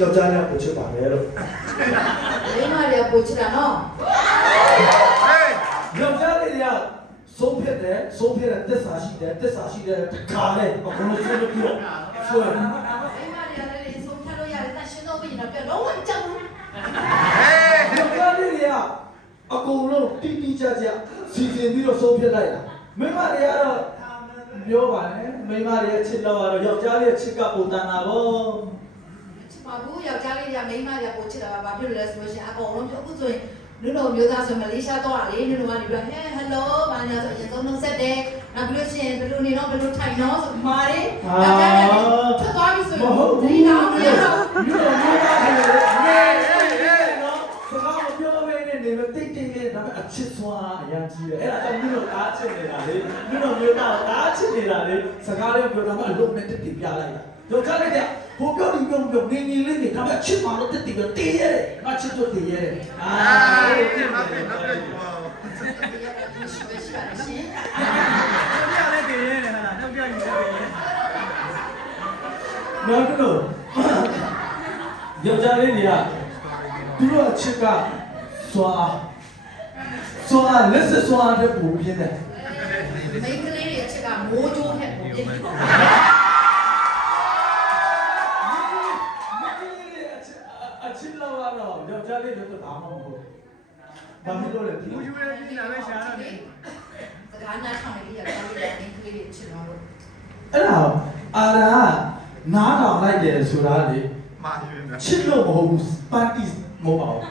ယောက်ျားလေးပို့ချစ်ပါတယ်လို့မိန်းမလေးပို့ချစ်တာနော်ယောက်ျားလေးကဆုံးဖြတ်တဲ့သစ္စာရှိတဲ့တခါနဲ့ဘုံလုံးဆွေးလို့ပြောဆွေးမိန်းမလေးလည်းဆုံးဖြတ်လို့ရတယ်တရှင်တော့ပြင်တော့ပြလုံးဝကြောက်ဘူးယောက်ျားလေးကအကုန်လုံးတိကျစီစဉ်ပြီးတော့ဆုံးဖြတ်လိုက်တာမိန်းမလေးကတော့ပြောပါနဲ့မိန်းမလေးရဲ့ချစ်တော့ယောက်ျားလေးရဲ့ချစ်ကပုံတန်တာပေါ့ချစ်ပါဘူးယောက်ျားလေးကမိန်းမလေးပို့ချစ်တာပါဘာဖြစ်လို့လဲဆိုလို့ရှိရင်အကုန်လုံးအခုဆိုရင်နုံမျိုးသားဆိုမလေးရှားတော့တာလေနုံကနေပြီးတော့ဟဲဟယ်လိုဘာညာဆိုရင်သုံးဆက်တယ်နောက်ပြီးလို့ရှိရင်ဘယ်လိုနေတော့ဘယ်လိုထိုင်တော့ဆိုမာတယ်ယောက်ျားလေးထွက်သွားပြီဆိုရင်ဒီနောက်မရတော့နုံမျိုးသားဆိုရင်နော်စကားမပြောဘဲနဲ့နေမတိတ်လေးဒါပေမဲ့အချစ်စွာအရင်ကြီးတယ်အဲ့ဒါကြောင့်နုံအားချစ်နေတာလေနုံမျိုးသားအားချစ်နေတာလေစကားလေးပြောတော့မှအလုံးနဲ့တိတ်ပြလိုက်တာယောက်ျားလေးကဘိုးပြောနေနေလေးနေဒါပေမဲ့ချစ်မှတော့တိတ်တည်ရဲငါချစ်တော့တည်ရဲတင်ပါပဲနောက်ပြန်ပါရှိပါရှင်နောက်ပြလည်းတည်ရဲတယ်ဟာနောက်ပြယူတယ်နောက်တော့ယောက်ျားလေးတွေကသူတို့အချစ်ကစွာလက်စွာတဲ့ပုံပြင်းတယ်မိန်းကလေးတွေအချစ်ကမိုးကြိုးထက်ပုံပြင်းတယ်အချစ်လောက်ကတော့ယောက်ျားလေးတို့တော့မဟုတ်ဘူး။ဘာလို့လဲဒီလူယူရဲပြည်လာပဲရှာတော့တယ်စကားနားထောင်နေရတာလည်းမိန်းကလေးတွေချစ်တော့လို့အဲ့ဒါအာရာနားထောင်လိုက်တယ်ဆိုတာလေမာယူနေချစ်လို့မဟုတ်ဘူးပါတီမဟုတ်ပါဘူး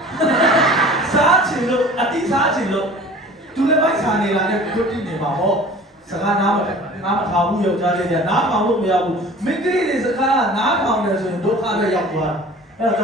။စားချင်လို့အတိစားချင်လို့သူလည်းပိုက်ဆံနေတာနဲ့ကိုတိနေမှာပေါ့စကားနားမထောင်ဘူးယောက်ျားလေးကနားထောင်လို့မရဘူးမိန်းကလေးတွေစကားနားထောင်တယ်ဆိုရင်ဒုက္ခပဲရောက်သွားတာအဲ့တော့